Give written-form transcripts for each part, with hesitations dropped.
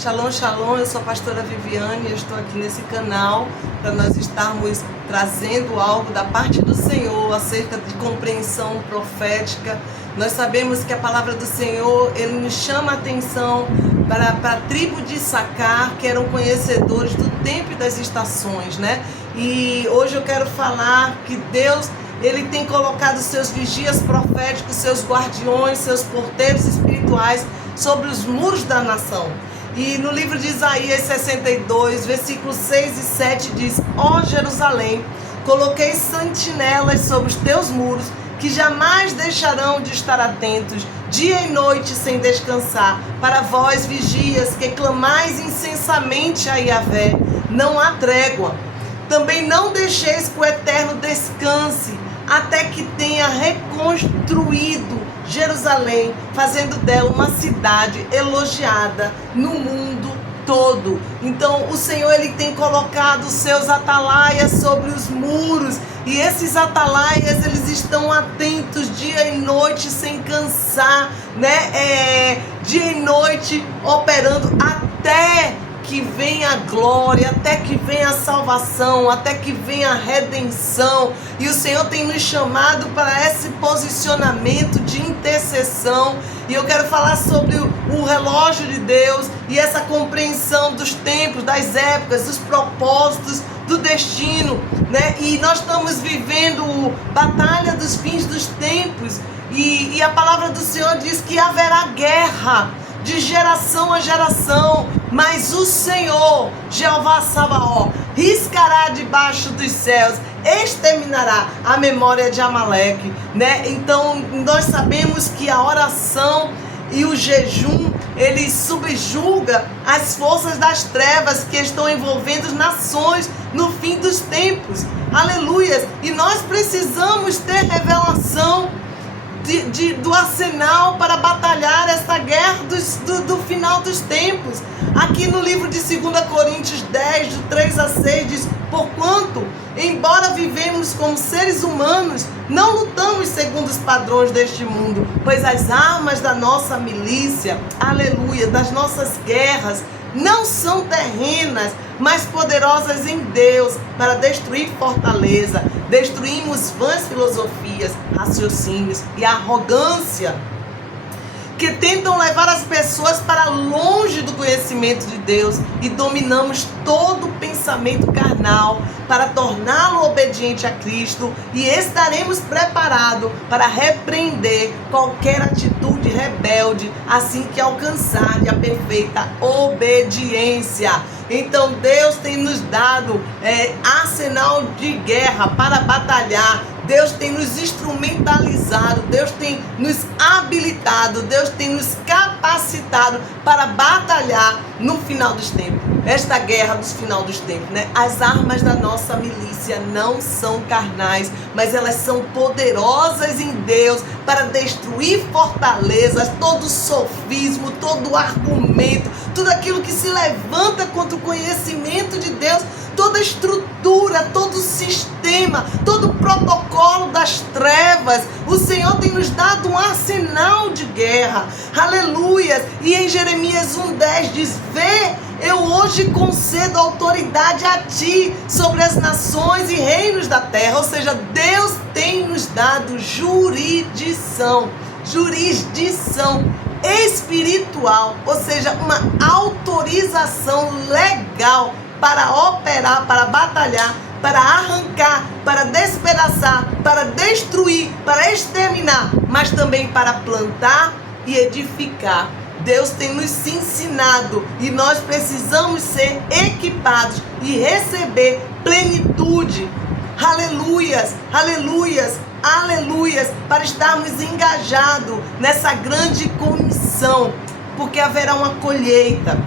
Shalom, shalom, eu sou a pastora Viviane e estou aqui nesse canal para nós estarmos trazendo algo da parte do Senhor acerca de compreensão profética. Nós sabemos que a palavra do Senhor, ele nos chama a atenção para a tribo de Issacar, que eram conhecedores do tempo e das estações, né? E hoje eu quero falar que Deus, ele tem colocado seus vigias proféticos, seus guardiões, seus porteiros espirituais sobre os muros da nação. E no livro de Isaías 62, versículos 6 e 7 diz: Ó Jerusalém, coloquei sentinelas sobre os teus muros, que jamais deixarão de estar atentos, dia e noite sem descansar. Para vós, vigias, que clamais incessantemente a Yahvé, não há trégua. Também não deixeis que o Eterno descanse, até que tenha reconstruído Jerusalém, fazendo dela uma cidade elogiada no mundo todo. Então o Senhor, ele tem colocado seus atalaias sobre os muros, e esses atalaias, eles estão atentos dia e noite sem cansar, né? Dia e noite operando até que venha a glória, até que venha a salvação, até que venha a redenção. E o Senhor tem nos chamado para esse posicionamento de intercessão. E eu quero falar sobre o relógio de Deus e essa compreensão dos tempos, das épocas, dos propósitos, do destino, né? E nós estamos vivendo batalha dos fins dos tempos. E a palavra do Senhor diz que haverá guerra de geração a geração, mas o Senhor, Jeová Sabaoth, riscará debaixo dos céus, exterminará a memória de Amaleque, né? Então nós sabemos que a oração e o jejum, ele subjuga as forças das trevas que estão envolvendo as nações no fim dos tempos. Aleluias! E nós precisamos ter revelação do arsenal para batalhar essa guerra do final dos tempos. Aqui no livro de 2 Coríntios 10, do 3 a 6, diz: Porquanto, embora vivemos como seres humanos, não lutamos segundo os padrões deste mundo, pois as armas da nossa milícia, aleluia, das nossas guerras, não são terrenas, mas poderosas em Deus para destruir fortaleza. Destruímos vãs filosofias, raciocínios e arrogância que tentam levar as pessoas para longe do conhecimento de Deus, e dominamos todo pensamento carnal para torná-lo obediente a Cristo, e estaremos preparados para repreender qualquer atitude rebelde assim que alcançar a perfeita obediência. Então Deus tem nos dado arsenal de guerra para batalhar. Deus tem nos instrumentalizado, Deus tem nos habilitado, Deus tem nos capacitado para batalhar no final dos tempos. Esta guerra dos final dos tempos, né? As armas da nossa milícia não são carnais, mas elas são poderosas em Deus para destruir fortalezas, todo sofismo, todo argumento, tudo aquilo que se levanta contra o conhecimento de Deus, toda estrutura, todo sistema, todo protocolo das trevas. O Senhor tem nos dado um arsenal de guerra, aleluias. E em Jeremias 1:10 diz: Vê, eu hoje concedo autoridade a ti sobre as nações e reinos da terra. Ou seja, Deus tem nos dado jurisdição espiritual, ou seja, uma autorização legal para operar, para batalhar, para arrancar, para despedaçar, para destruir, para exterminar, mas também para plantar e edificar. Deus tem nos ensinado, e nós precisamos ser equipados e receber plenitude. Aleluias, aleluias, aleluias, para estarmos engajados nessa grande comissão, porque haverá uma colheita,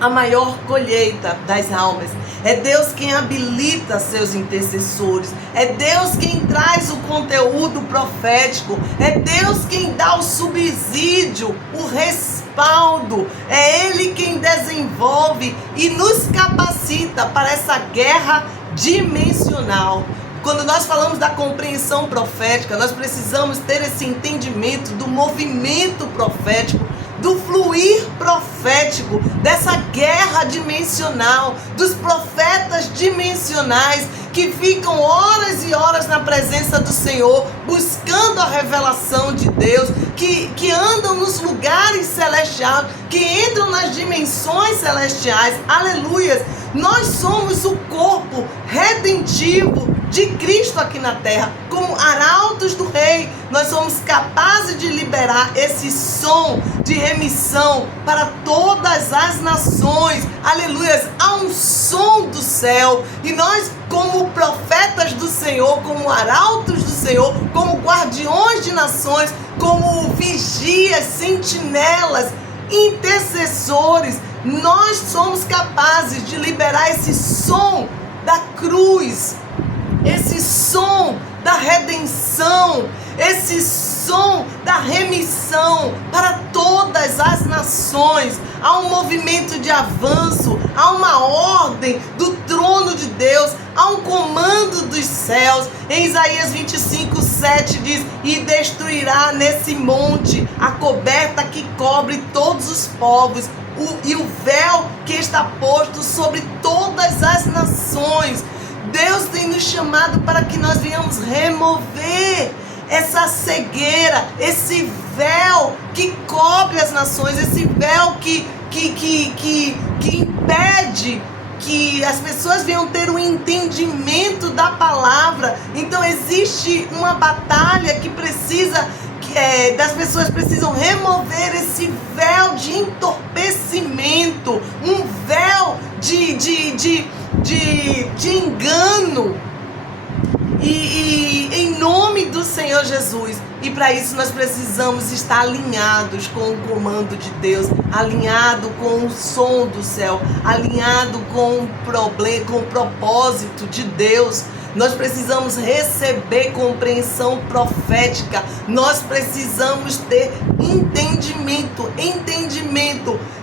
a maior colheita das almas. É Deus quem habilita seus intercessores, é Deus quem traz o conteúdo profético, é Deus quem dá o subsídio, o respaldo, é Ele quem desenvolve e nos capacita para essa guerra dimensional. Quando nós falamos da compreensão profética, nós precisamos ter esse entendimento do movimento profético do fluir profético, dessa guerra dimensional, dos profetas dimensionais que ficam horas e horas na presença do Senhor, buscando a revelação de Deus, que andam nos lugares celestiais, que entram nas dimensões celestiais. Aleluias! Nós somos o corpo redentivo de Cristo aqui na terra, como arautos do Rei. Nós somos capazes de liberar esse som de remissão para todas as nações. Aleluias! Há um som do céu e nós, como profetas do Senhor, como arautos do Senhor, como guardiões de nações, como vigias, sentinelas, intercessores, nós somos capazes de liberar esse som da cruz, esse som da redenção, esse som da remissão para todas as nações. Há um movimento de avanço, há uma ordem do trono de Deus, há um comando dos céus. Em Isaías 25:7 diz: e destruirá nesse monte a coberta que cobre todos os povos, e o véu que está posto sobre todas as nações. Deus tem nos chamado para que nós venhamos remover essa cegueira, esse véu que cobre as nações, esse véu que impede que as pessoas venham ter um entendimento da palavra. Então existe uma batalha que precisa, das pessoas precisam remover esse véu de entorpecimento, um véu de engano, e em nome do Senhor Jesus. E para isso nós precisamos estar alinhados com o comando de Deus, alinhado com o som do céu, alinhado com o propósito de Deus. Nós precisamos receber compreensão profética. Nós precisamos ter entendimento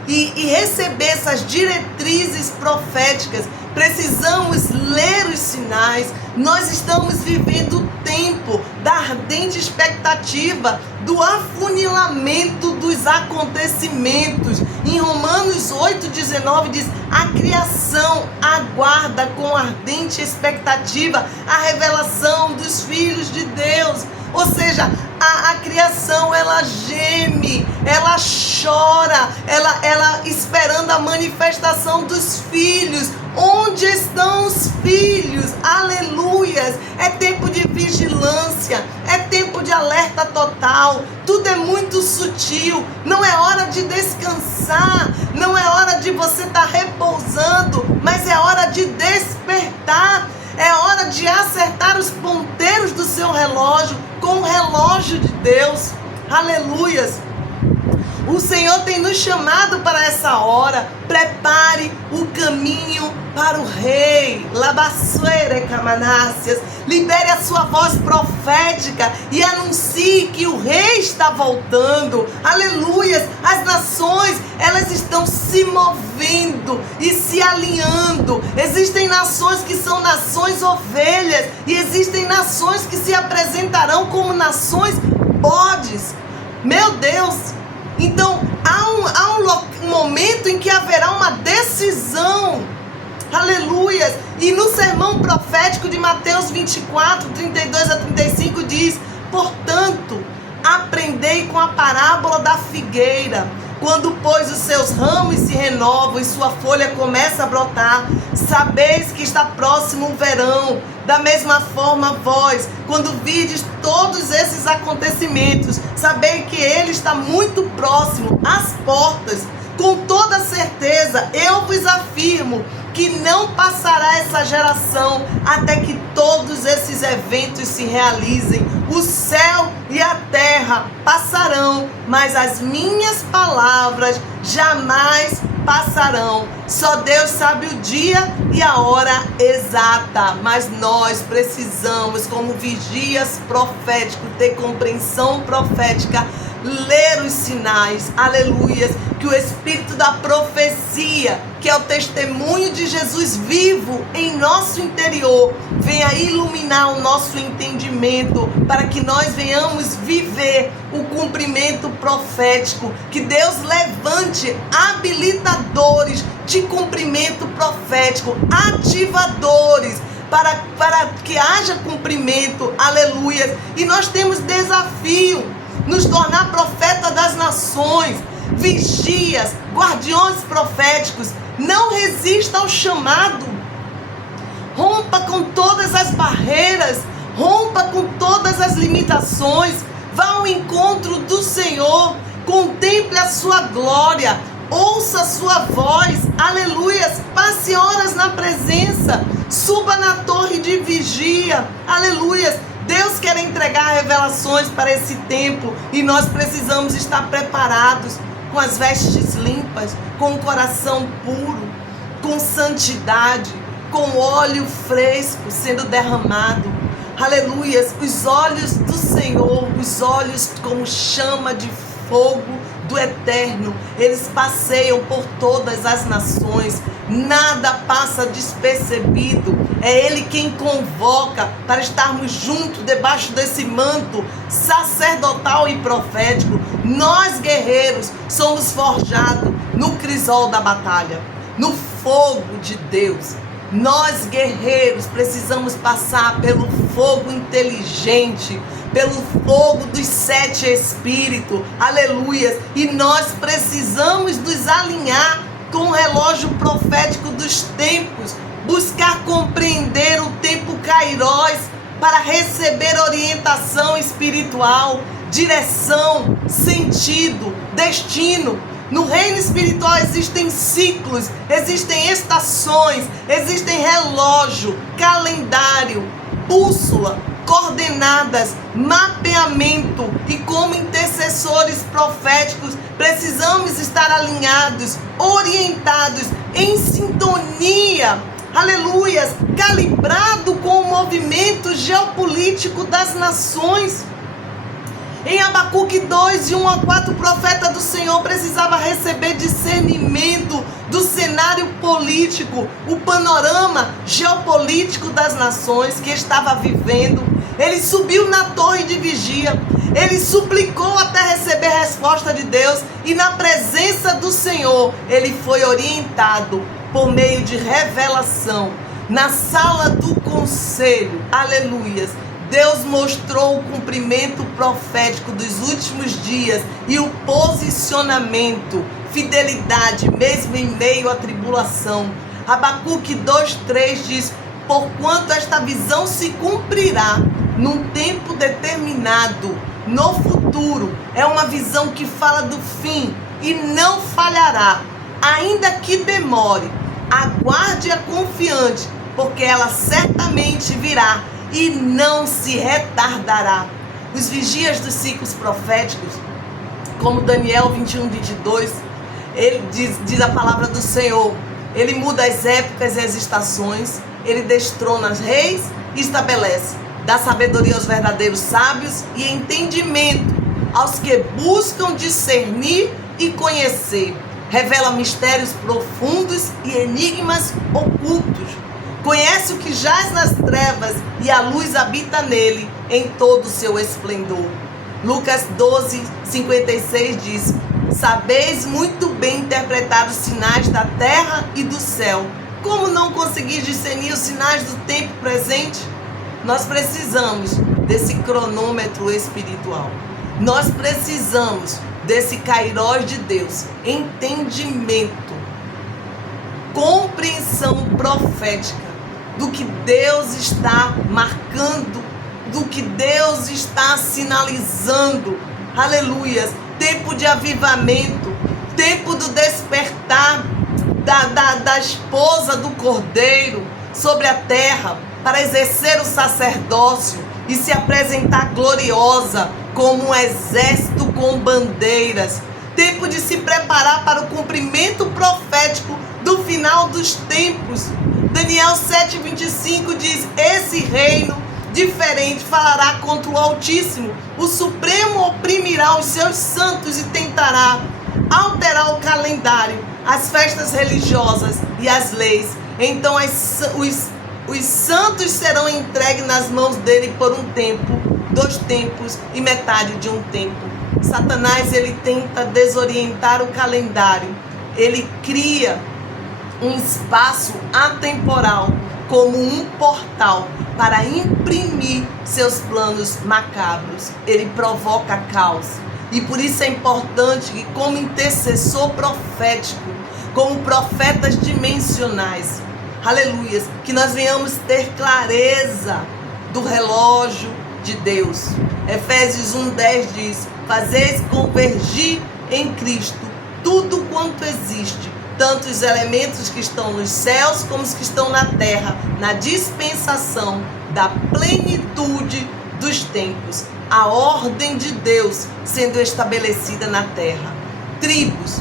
e receber essas diretrizes proféticas. Precisamos ler os sinais. Nós estamos vivendo o tempo da ardente expectativa, do afunilamento dos acontecimentos. Em Romanos 8,19 diz: a criação aguarda com ardente expectativa a revelação dos filhos de Deus. Ou seja, a criação, ela geme, ela chora, ela esperando a manifestação dos filhos. Onde estão os filhos? Aleluias! É tempo de vigilância, é tempo de alerta total. Tudo é muito sutil. Não é hora de descansar, não é hora de você estar repousando, mas é hora de despertar. É hora de acertar os ponteiros do seu relógio com o relógio de Deus. Aleluias! O Senhor tem nos chamado para essa hora. Prepare o caminho para o Rei. Labassuere camanácias. Libere a sua voz profética e anuncie que o Rei está voltando. Aleluias! As nações, elas estão se movendo e se alinhando. Existem nações que são nações ovelhas e existem nações que se apresentarão como nações bodes. Meu Deus! Então, há um momento em que haverá uma decisão. Aleluias! E no sermão profético de Mateus 24, 32 a 35 diz: portanto, aprendei com a parábola da figueira. Quando, pois, os seus ramos se renovam e sua folha começa a brotar, sabeis que está próximo o verão. Da mesma forma, vós, quando vides todos esses acontecimentos, sabei que ele está muito próximo, às portas. Com toda certeza, eu vos afirmo que não passará essa geração até que todos esses eventos se realizem. O céu e a terra passarão, mas as minhas palavras jamais passarão. Só Deus sabe o dia e a hora exata, mas nós precisamos, como vigias proféticos, ter compreensão profética, ler os sinais, aleluias, que o espírito da profecia, que é o testemunho de Jesus vivo em nosso interior, venha iluminar o nosso entendimento, para que nós venhamos viver o cumprimento profético. Que Deus levante habilitadores de cumprimento profético, ativadores, para que haja cumprimento, aleluia. E nós temos desafio, nos tornar profeta das nações, vigias, guardiões proféticos. Não resista ao chamado, rompa com todas as barreiras, rompa com todas as limitações, vá ao encontro do Senhor, contemple a sua glória, ouça a sua voz, aleluias, passe horas na presença, suba na torre de vigia, aleluias. Deus quer entregar revelações para esse tempo e nós precisamos estar preparados, com as vestes limpas, com o coração puro, com santidade, com óleo fresco sendo derramado, aleluias. Os olhos do Senhor, os olhos como chama de fogo do eterno, eles passeiam por todas as nações, nada passa despercebido. É Ele quem convoca para estarmos juntos debaixo desse manto sacerdotal e profético. Nós, guerreiros, somos forjados no crisol da batalha, no fogo de Deus. Nós, guerreiros, precisamos passar pelo fogo inteligente, pelo fogo dos 7 espíritos, aleluia. E nós precisamos nos alinhar com o relógio profético dos tempos, buscar compreender o tempo Kairos para receber orientação espiritual, direção, sentido, destino. No reino espiritual existem ciclos, existem estações, existem relógio, calendário, bússola, coordenadas, mapeamento. E como intercessores proféticos precisamos estar alinhados, orientados, em sintonia, aleluias, calibrado com o movimento geopolítico das nações. Em Abacuque 2, de 1-4, o profeta do Senhor precisava receber discernimento do cenário político, o panorama geopolítico das nações que estava vivendo. Ele subiu na torre de vigia, ele suplicou até receber a resposta de Deus, e na presença do Senhor ele foi orientado por meio de revelação. Na sala do conselho, aleluias, Deus mostrou o cumprimento profético dos últimos dias e o posicionamento, fidelidade, mesmo em meio à tribulação. Abacuque 2:3 diz: porquanto esta visão se cumprirá num tempo determinado, no futuro. É uma visão que fala do fim e não falhará, ainda que demore. Aguarde-a confiante, porque ela certamente virá e não se retardará. Os vigias dos ciclos proféticos, como Daniel 21:22, ele diz a palavra do Senhor, ele muda as épocas e as estações, ele destrona os reis e estabelece, dá sabedoria aos verdadeiros sábios e entendimento aos que buscam discernir e conhecer, revela mistérios profundos e enigmas ocultos. Conhece o que jaz nas trevas e a luz habita nele em todo o seu esplendor. Lucas 12:56 diz: sabeis muito bem interpretar os sinais da terra e do céu. Como não conseguir discernir os sinais do tempo presente? Nós precisamos desse cronômetro espiritual. Nós precisamos desse Kairos de Deus, entendimento, compreensão profética do que Deus está marcando, do que Deus está sinalizando. Aleluias. Tempo de avivamento, tempo do despertar da esposa do Cordeiro sobre a terra, para exercer o sacerdócio e se apresentar gloriosa como um exército com bandeiras. Tempo de se preparar para o cumprimento profético do final dos tempos. Daniel 7:25 diz: esse reino diferente falará contra o Altíssimo, o Supremo oprimirá os seus santos e tentará alterar o calendário, as festas religiosas e as leis. Então os santos serão entregues nas mãos dele por um tempo, 2 tempos e metade de um tempo. Satanás, ele tenta desorientar o calendário. Ele cria um espaço atemporal como um portal para imprimir seus planos macabros. Ele provoca caos. E por isso é importante que, como intercessor profético, como profetas dimensionais, aleluias, que nós venhamos ter clareza do relógio de Deus. Efésios 1:10 diz: fazeis convergir em Cristo tudo quanto existe, tanto os elementos que estão nos céus como os que estão na terra, na dispensação da plenitude dos tempos. A ordem de Deus sendo estabelecida na terra. Tribos,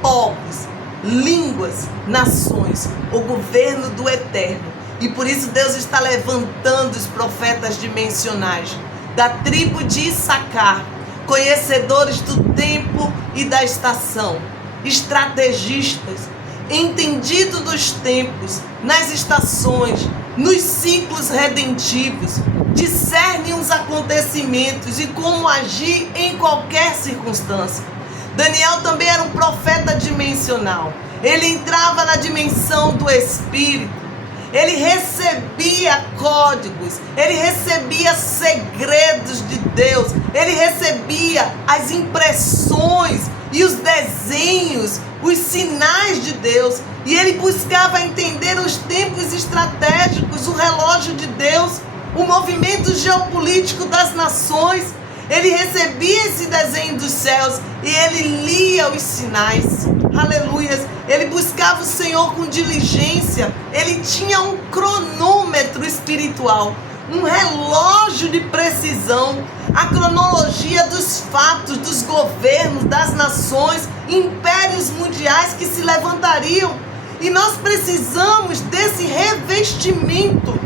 povos, línguas, nações, o governo do eterno. E por isso Deus está levantando os profetas dimensionais da tribo de Issacar, conhecedores do tempo e da estação, estrategistas, entendidos dos tempos, nas estações, nos ciclos redentivos, discernem os acontecimentos e como agir em qualquer circunstância. Daniel também era um profeta dimensional. Ele entrava na dimensão do Espírito. Ele recebia códigos, ele recebia segredos de Deus, ele recebia as impressões e os desenhos, os sinais de Deus, e ele buscava entender os tempos estratégicos, o relógio de Deus, o movimento geopolítico das nações. Ele recebia esse desenho dos céus e ele lia os sinais. Aleluias. Ele buscava o Senhor com diligência. Ele tinha um cronômetro espiritual, um relógio de precisão, a cronologia dos fatos, dos governos, das nações, impérios mundiais que se levantariam. E nós precisamos desse revestimento.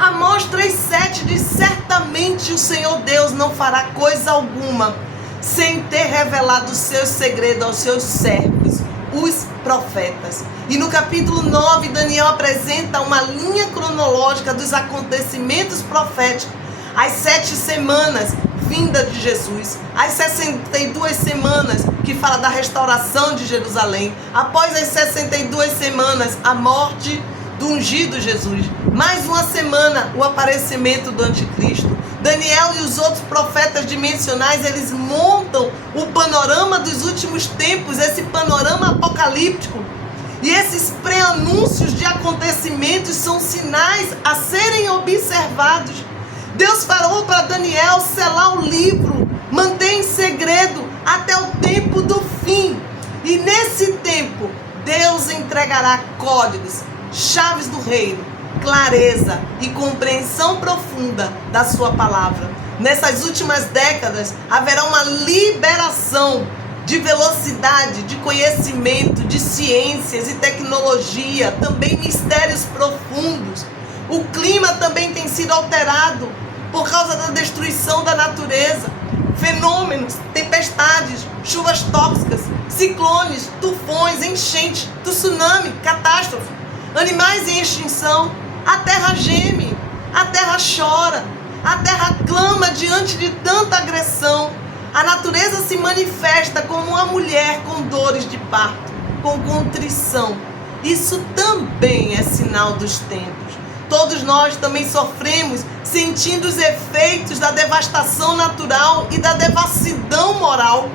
Amós 3:7 diz: certamente o Senhor Deus não fará coisa alguma sem ter revelado os seus segredos aos seus servos, os profetas. E no capítulo 9, Daniel apresenta uma linha cronológica dos acontecimentos proféticos, as 7 semanas vinda de Jesus, as 62 semanas que fala da restauração de Jerusalém, após as 62 semanas, a morte do ungido Jesus, mais uma semana, o aparecimento do anticristo. Daniel e os outros profetas dimensionais, eles montam o panorama dos últimos tempos, esse panorama apocalíptico. E esses pré-anúncios de acontecimentos são sinais a serem observados. Deus falou para Daniel selar o livro, manter em segredo até o tempo do fim. E nesse tempo, Deus entregará códigos, chaves do reino, clareza e compreensão profunda da sua palavra. Nessas últimas décadas, haverá uma liberação de velocidade, de conhecimento, de ciências e tecnologia, também mistérios profundos. O clima também tem sido alterado por causa da destruição da natureza. Fenômenos, tempestades, chuvas tóxicas, ciclones, tufões, enchentes, tsunami, catástrofe, animais em extinção. A terra geme, a terra chora, a terra clama diante de tanta agressão. A natureza se manifesta como uma mulher com dores de parto, com contrição. Isso também é sinal dos tempos. Todos nós também sofremos sentindo os efeitos da devastação natural e da devassidão moral.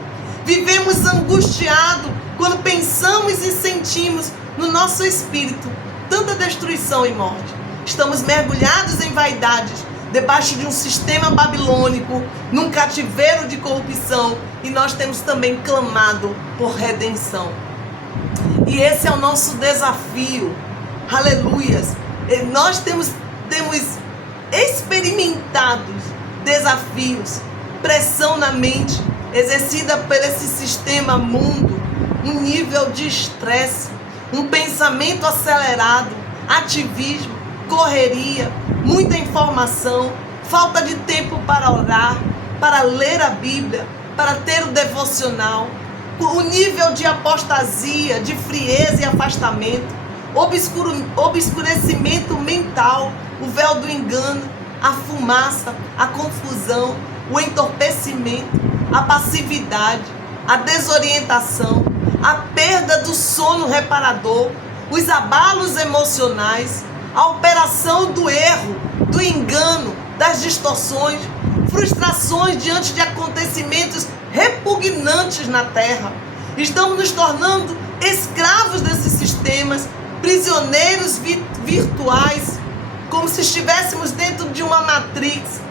Vivemos angustiados quando pensamos e sentimos no nosso espírito tanta destruição e morte. Estamos mergulhados em vaidades, debaixo de um sistema babilônico, num cativeiro de corrupção, e nós temos também clamado por redenção. E esse é o nosso desafio. Aleluias. E nós temos experimentado desafios, pressão na mente, exercida por esse sistema mundo, um nível de estresse, um pensamento acelerado, ativismo, correria, muita informação, falta de tempo para orar, para ler a Bíblia, para ter o devocional. o nível de apostasia, de frieza e afastamento, obscurecimento mental, o véu do engano, a fumaça, a confusão, o entorpecimento, a passividade, a desorientação, a perda do sono reparador, os abalos emocionais, a operação do erro, do engano, das distorções, frustrações diante de acontecimentos repugnantes na terra. Estamos nos tornando escravos desses sistemas, prisioneiros virtuais, como se estivéssemos dentro de uma matrix.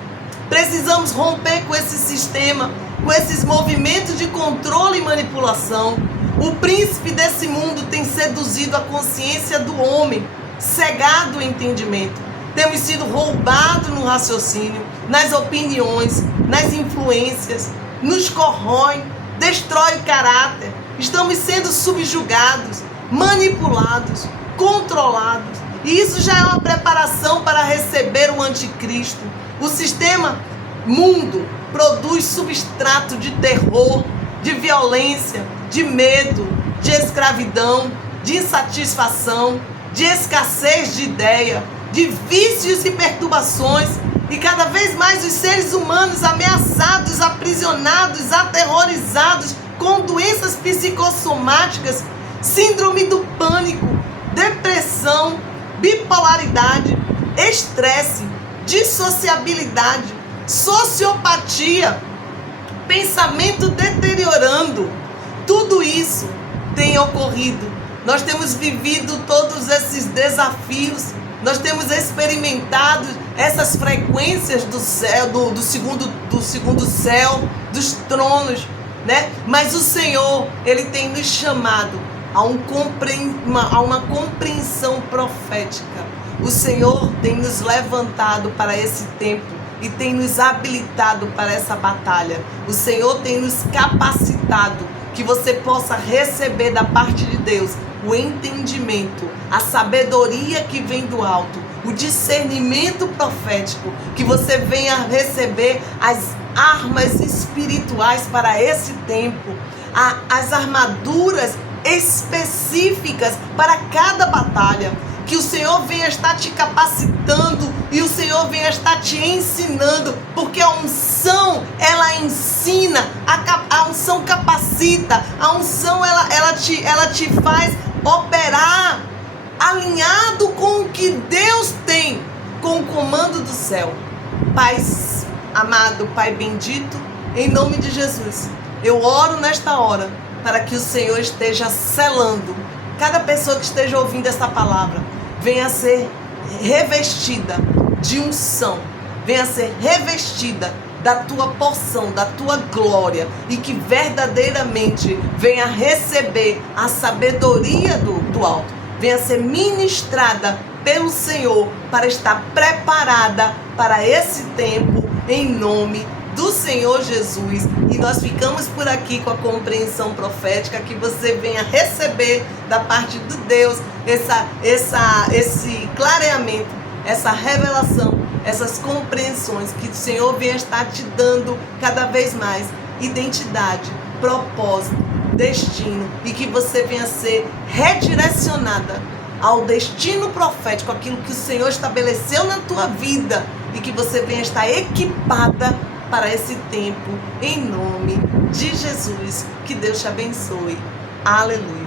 Precisamos romper com esse sistema, com esses movimentos de controle e manipulação. O príncipe desse mundo tem seduzido a consciência do homem, cegado o entendimento. Temos sido roubados no raciocínio, nas opiniões, nas influências, nos corrói, destrói o caráter. Estamos sendo subjugados, manipulados, controlados. E isso já é uma preparação para receber o anticristo. O sistema mundo produz substrato de terror, de violência, de medo, de escravidão, de insatisfação, de escassez de ideia, de vícios e perturbações. E cada vez mais os seres humanos ameaçados, aprisionados, aterrorizados com doenças psicossomáticas, síndrome do pânico, depressão, bipolaridade, estresse, dissociabilidade, sociopatia, pensamento deteriorando. Tudo isso tem ocorrido. Nós temos vivido todos esses desafios. Nós temos experimentado essas frequências do céu, do segundo céu, dos tronos, né? Mas o Senhor, Ele tem nos chamado a uma compreensão profética. O Senhor tem nos levantado para esse tempo e tem nos habilitado para essa batalha. O Senhor tem nos capacitado que você possa receber da parte de Deus o entendimento, a sabedoria que vem do alto, o discernimento profético, que você venha receber as armas espirituais para esse tempo, as armaduras específicas para cada batalha. Que o Senhor venha estar te capacitando e o Senhor venha estar te ensinando, porque a unção, ela ensina, a unção capacita, a unção ela te faz operar alinhado com o que Deus tem, com o comando do céu. Pai amado, Pai bendito, em nome de Jesus, eu oro nesta hora para que o Senhor esteja selando cada pessoa que esteja ouvindo essa palavra, venha a ser revestida de unção, venha a ser revestida da tua porção, da tua glória, e que verdadeiramente venha receber a sabedoria do alto, venha ser ministrada pelo Senhor para estar preparada para esse tempo, em nome do Senhor Jesus. E nós ficamos por aqui com a compreensão profética, que você venha receber da parte de Deus esse clareamento, essa revelação, essas compreensões, que o Senhor venha estar te dando cada vez mais identidade, propósito, destino, e que você venha ser redirecionada ao destino profético, aquilo que o Senhor estabeleceu na tua vida, e que você venha estar equipada para esse tempo, em nome de Jesus. Que Deus te abençoe. Aleluia.